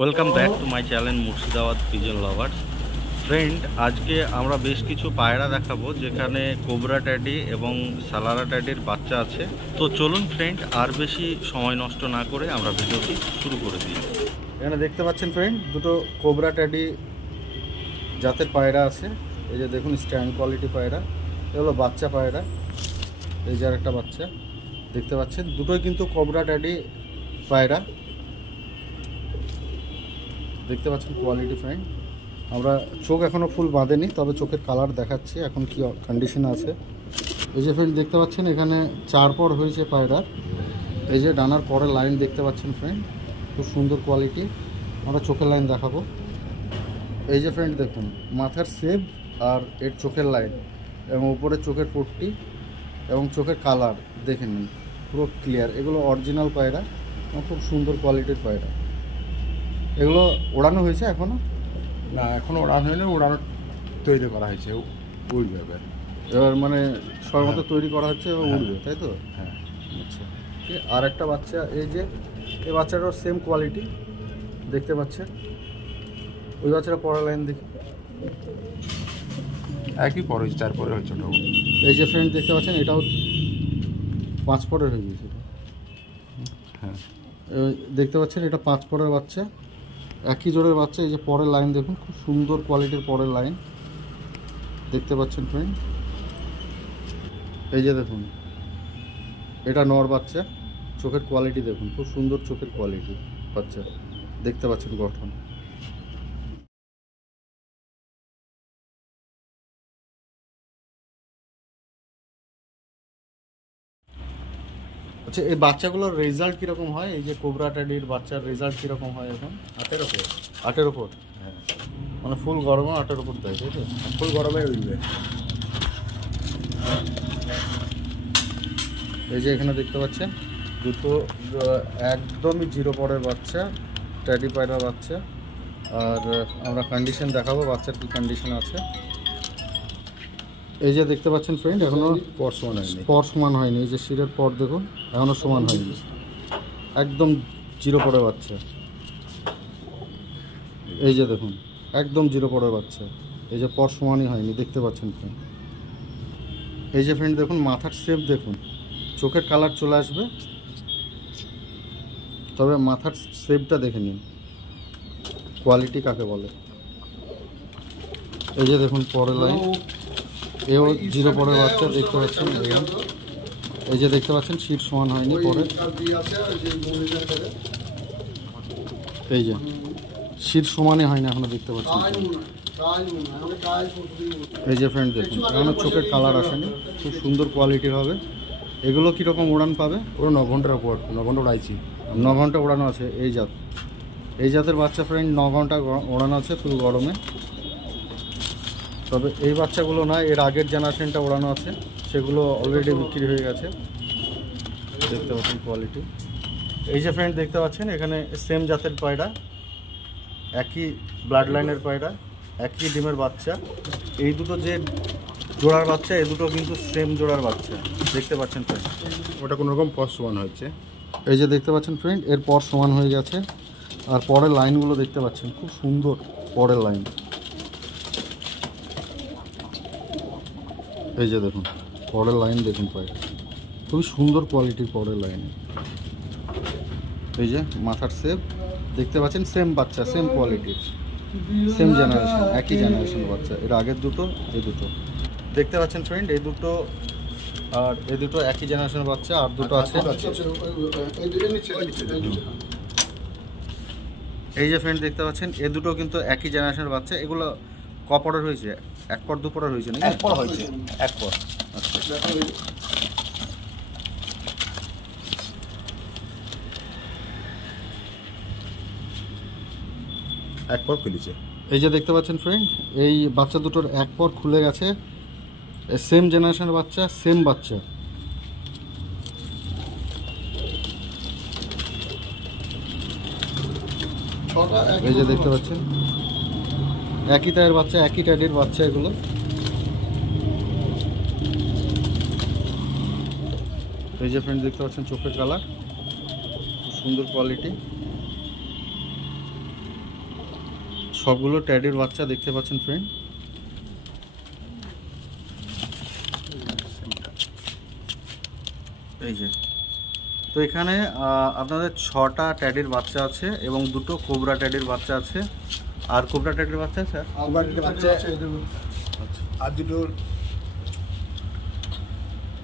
Welcome back to my channel Murshidabad pigeon lovers. Friend, আজকে আমরা বেশ কিছু পায়রা দেখাবো যেখানে কোবরা ট্যাডি এবং সালারা ট্যাডির বাচ্চা আছে। তো চলুন ফ্রেন্ড, আর বেশি সময় নষ্ট না করে আমরা ভিডিওটি শুরু করে দিই। এখানে দেখতে পাচ্ছেন ফ্রেন্ড, দুটো কোবরা ট্যাডি জাতের পায়রা আছে। এই যে দেখুন, স্ট্যান্ড কোয়ালিটি পায়রা, এগুলো বাচ্চা পায়রা। এই যে আরেকটা বাচ্চা দেখতে পাচ্ছেন, দুটোই কিন্তু কোবরা ট্যাডি পায়রা। দেখতে পাচ্ছেন কোয়ালিটি ফ্রেন্ড। আমরা চোখ এখনও ফুল বাঁধেনি, তবে চোখের কালার দেখাচ্ছি এখন কি কন্ডিশন আছে। এই যে ফ্রেন্ড দেখতে পাচ্ছেন, এখানে 4 পর হয়েছে পায়রার। এই যে ডানার পরের লাইন দেখতে পাচ্ছেন ফ্রেন্ড, খুব সুন্দর কোয়ালিটি। আমরা চোখের লাইন দেখাবো। এই যে ফ্রেন্ড দেখুন, মাথার শেপ আর এর চোখের লাইন এবং উপরে চোখের পট্টি এবং চোখের কালার দেখে নিন, পুরো ক্লিয়ার। এগুলো অরিজিনাল পায়রা এবং খুব সুন্দর কোয়ালিটির পায়রা। এগুলো ওড়ানো হয়েছে এখনও? না, এখনো ওড়ানো হয়নি, ওড়ানো তৈরি করা হয়েছে, উড়বে এবার মানে সময় মতো তৈরি করা হচ্ছে এবং উড়বে, তাই তো? হ্যাঁ। আচ্ছা, আর একটা বাচ্চা, এই যে এই বাচ্চাটার সেম কোয়ালিটি দেখতে পাচ্ছেন। ওই বাচ্চাটা পরের লাইন দেখি। একই পর হয়েছে, 4 পরে হয়েছে ওটাও। এই যে ফ্রেন্ড দেখতে পাচ্ছেন, এটাও 5 পরের হয়ে গেছে। হ্যাঁ, দেখতে পাচ্ছেন, এটা 5 পরের বাচ্চা, একই জোড়ের বাচ্চা। এই যে পরের লাইন দেখুন, খুব সুন্দর কোয়ালিটির পরের লাইন দেখতে পাচ্ছেন ফ্রেন্ড। এই যে দেখুন, এটা নর বাচ্চা। চোখের কোয়ালিটি দেখুন, খুব সুন্দর চোখের কোয়ালিটি বাচ্চা দেখতে পাচ্ছেন, গঠন। আচ্ছা, এই বাচ্চাগুলোর রেজাল্ট কীরকম হয়? এই যে কোবরা ট্যাডির বাচ্চার রেজাল্ট কীরকম হয় এখন? 8-এর ওপর। 8-এর ওপর? হ্যাঁ, মানে ফুল গরমে 8-এর ওপর দেয়, তাই তো? ফুল গরমে উড়বে। এই যে এখানে দেখতে পাচ্ছেন, দুটো একদমই 0 পরের বাচ্চা, ট্যাডি পায়রা বাচ্চা। আর আমরা কন্ডিশন দেখাবো বাচ্চার কী কন্ডিশন আছে। এই যে দেখতে পাচ্ছেন ফ্রেন্ড, এখনও পর সমান হয়নি, পর সমান হয়নি। এই যে শিরের পর দেখুন, এখনও সমান হয়নি, একদম 0 পরের বাচ্চা। এই যে দেখুন, একদম 0 পরের বাচ্চা। এই যে পর সমানই হয়নি, দেখতে পাচ্ছেন ফ্রেন্ড। এই যে ফ্রেন্ড দেখুন, মাথার শেপ দেখুন, চোখের কালার চলে আসবে, তবে মাথার শেপটা দেখে নিন, কোয়ালিটি কাকে বলে। এই যে দেখুন পরের লাইন, এও 0 পরের বাচ্চা দেখতে পাচ্ছেন। এই যে দেখতে পাচ্ছেন, শীত সমান হয়নি পরে। এই যে শীত সমানই হয়নি এখনো, দেখতে পাচ্ছেন। এই যে ফ্রেন্ড দেখুন, এখনো চোখের কালার আসেনি, খুব সুন্দর কোয়ালিটির হবে। এগুলো কীরকম উড়ান পাবে? ওরা 9 ঘন্টার ওপর, 9 ঘন্টা উড়াইছি। 9 ঘন্টা ওড়ানো আছে এই জাতের বাচ্চা ফ্রেন্ড। 9 ঘন্টা ওড়ানো আছে ফুল গরমে। তবে এই বাচ্চাগুলো নয়, এর আগের জেনারেশনটা ওড়ানো আছে, সেগুলো অলরেডি বিক্রি হয়ে গেছে। দেখতে পাচ্ছেন কোয়ালিটি। এই যে ফ্রেন্ড দেখতে পাচ্ছেন, এখানে সেম জাতের পায়রা, একই ব্লাড লাইনের পায়রা, একই ডিমের বাচ্চা। এই দুটো যে জোড়ার বাচ্চা, এই দুটো কিন্তু সেম জোড়ার বাচ্চা, দেখতে পাচ্ছেন ফ্রেন্ড। ওটা কোনো রকম পর সমান হচ্ছে। এই যে দেখতে পাচ্ছেন ফ্রেন্ড, এর পর সমান হয়ে গেছে। আর পরের লাইনগুলো দেখতে পাচ্ছেন, খুব সুন্দর পরের লাইন। এই যে দেখুন পরের লাইন দেখুন, পায়রা খুবই সুন্দর কোয়ালিটির পরের লাইন। এই যে মাথার শেপ দেখতে পাচ্ছেন, সেম বাচ্চা, সেম কোয়ালিটির, সেম জেনারেশন, একই জেনারেশন বাচ্চা। এর আগের দুটো, এই দুটো দেখতে পাচ্ছেন ফ্রেন্ড, এই দুটো আর এই দুটো একই জেনারেশনের বাচ্চা। আর দুটো আছে, এই যে ফ্রেন্ড দেখতে পাচ্ছেন, এ দুটো কিন্তু একই জেনারেশনের বাচ্চা। এগুলো ক পরের হয়েছে? 1 পর 2 পরের হয়েছে নাকি? 1 পর হয়েছে, 1 পর। আচ্ছা, 1 পর খুলেছে। এই যে দেখতে পাচ্ছেন ফ্রেন্ড, এই বাচ্চা দুটোর 1 পর খুলে গেছে। সেম জেনারেশনের বাচ্চা, সেম বাচ্চা। এই যে দেখতে পাচ্ছেন, একই টায়ের বাচ্চা, একই ট্যাডির বাচ্চা এগুলো। এই যে ফ্রেন্ড, 1 দেখতে পাচ্ছেন চোখের কালার, খুব সুন্দর কোয়ালিটি। সবগুলো ট্যাডির বাচ্চা দেখতে পাচ্ছেন ফ্রেন্ড। এই যে, তো এখানে আপনাদের 6টা ট্যাডির বাচ্চা আছে এবং 2টো কোবরা ট্যাডির বাচ্চা আছে। আর কোবরা ট্যাডির বাচ্চা স্যার বাচ্চা আর দুটো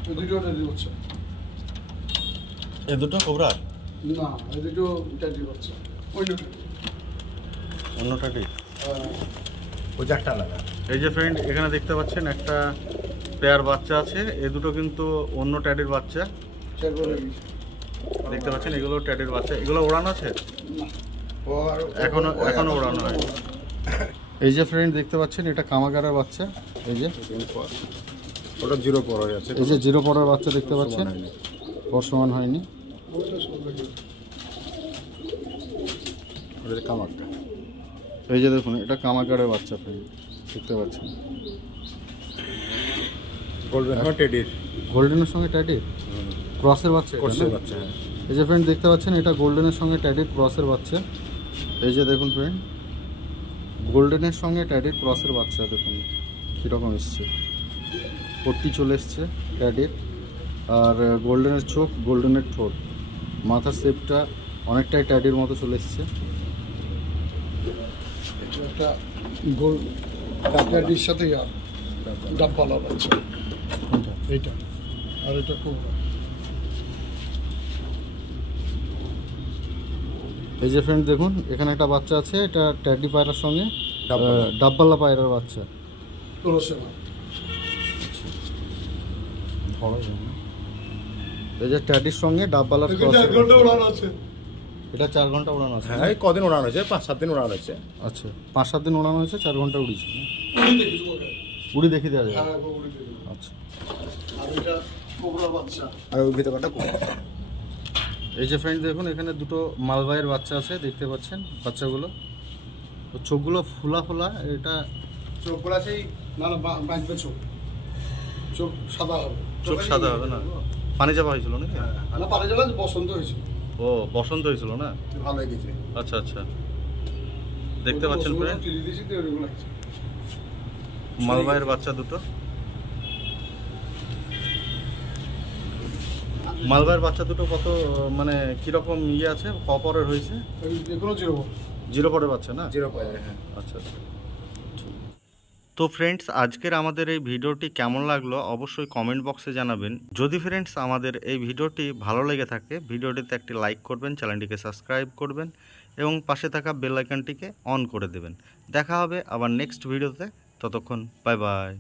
দুটো ট্যাডির বাচ্চা, এই দুটো কোবরা না, এই দুটো ট্যাডির বাচ্চা, অন্য ট্যাডি। ওই চারটা লাগা। এই যে ফ্রেন্ড, এখানে দেখতে পাচ্ছেন একটা পেয়ার বাচ্চা আছে, এই দুটো কিন্তু অন্য ট্যাডির বাচ্চা দেখতে পাচ্ছেন। এগুলো ট্যাডির বাচ্চা, এগুলো ওড়ানো আছে এখনো ওড়ানো হয়। এই যে ফ্রেন্ড দেখতে পাচ্ছেন এটা কামাগারের বাচ্চা, এই যে ওটা 0 পর হয়ে আছে। এই যে 0 পরের বাচ্চা দেখতে পাচ্ছেন, বর্ষমান হয়নি। ওটা কামারটা। এই যে দেখুন এটা কামাগারের বাচ্চা ফ্রেন্ড দেখতে পাচ্ছেন। গোল্ডেন টেডির গোল্ডেনের সঙ্গে ট্যাডির ক্রসের বাচ্চা এটা কোর্সের না? বাচ্চা। হ্যাঁ, এই যে ফ্রেন্ড দেখতে পাচ্ছেন এটা গোল্ডেনের সঙ্গে ট্যাডির ক্রসের বাচ্চা। এই যে দেখুন ফ্রেন্ড, গোল্ডেনের সঙ্গে ট্যাডির ক্রসের বাচ্চা দেখুন কীরকম এসছে, পট্টি চলে এসছে ট্যাডির, আর গোল্ডেনের চোখ, গোল্ডেনের ঠোঁট, মাথার শেপটা অনেকটাই ট্যাডির মতো চলে এসছে। একটা গোল কাকড়াটির সাথে ডাব্বালা বাচ্চা এইটা, আর এটা খুব এই যে ফ্রেন্ড দেখুন এখানে একটা বাচ্চা আছে, এটা ট্যাডি পায়রার সঙ্গে ডাব্বালা। ডাব্বালা পায়রার বাচ্চা। রসেনা এই যে ট্যাডির সঙ্গে ডাব্বালা এখানে 1 ঘন্টা উড়ানো আছে। এটা 4 ঘন্টা উড়ানো আছে। হ্যাঁ, এই কদিন ওড়ানো হয়েছে, 5-7 দিন ওড়ানো হয়েছে। আচ্ছা, 5-7 দিন ওড়ানো হয়েছে, 4 ঘন্টা উড়িয়েছে। উড়ি দেখিস ওকে। উড়ি দেখিয়ে দেওয়া যায়। হ্যাঁ উড়ি দেখি। আচ্ছা, আর এটা কোবরা বাচ্চা। আর ওই ভিতরটা এই যে ফ্রেন্ড দেখুন এখানে 2টো মালবাইয়ের বাচ্চা আছে দেখতে পাচ্ছেন বাচ্চাগুলো, তো চোখগুলো ফোলা ফোলা, এটা চোখগুলা সেই না না বাঁচবে চোখ, চোখ সাদা হবে। চোখ সাদা হবে না? পানি চাপা হয়েছিল নাকি? না পারে যাবে, বসন্ত হয়েছে। ও বসন্ত হয়েছিল না? ভালো হয়ে গেছে। আচ্ছা আচ্ছা, দেখতে পাচ্ছেন ফ্রেন্ড টিলি দিয়েছি তো এরকম লাগছে। মালবাইয়ের বাচ্চা দুটো। মালবাইয়ের বাচ্চা দুটো কত মানে কিরকম ইয়ে আছে, কপরের হয়েছে? এখনো 0 জিরো পরের বাচ্চা না? 0 পরে। হ্যাঁ, আচ্ছা আচ্ছা। তো ফ্রেন্ডস, আজকের আমাদের এই ভিডিওটি কেমন লাগলো অবশ্যই কমেন্ট বক্সে জানাবেন। যদি ফ্রেন্ডস আমাদের এই ভিডিওটি ভালো লেগে থাকে, ভিডিওটিতে একটি লাইক করবেন, চ্যানেলটিকে সাবস্ক্রাইব করবেন এবং পাশে থাকা বেল আইকনটিকে অন করে দেবেন। দেখা হবে আবার নেক্সট ভিডিওতে, ততক্ষণ বাই বাই।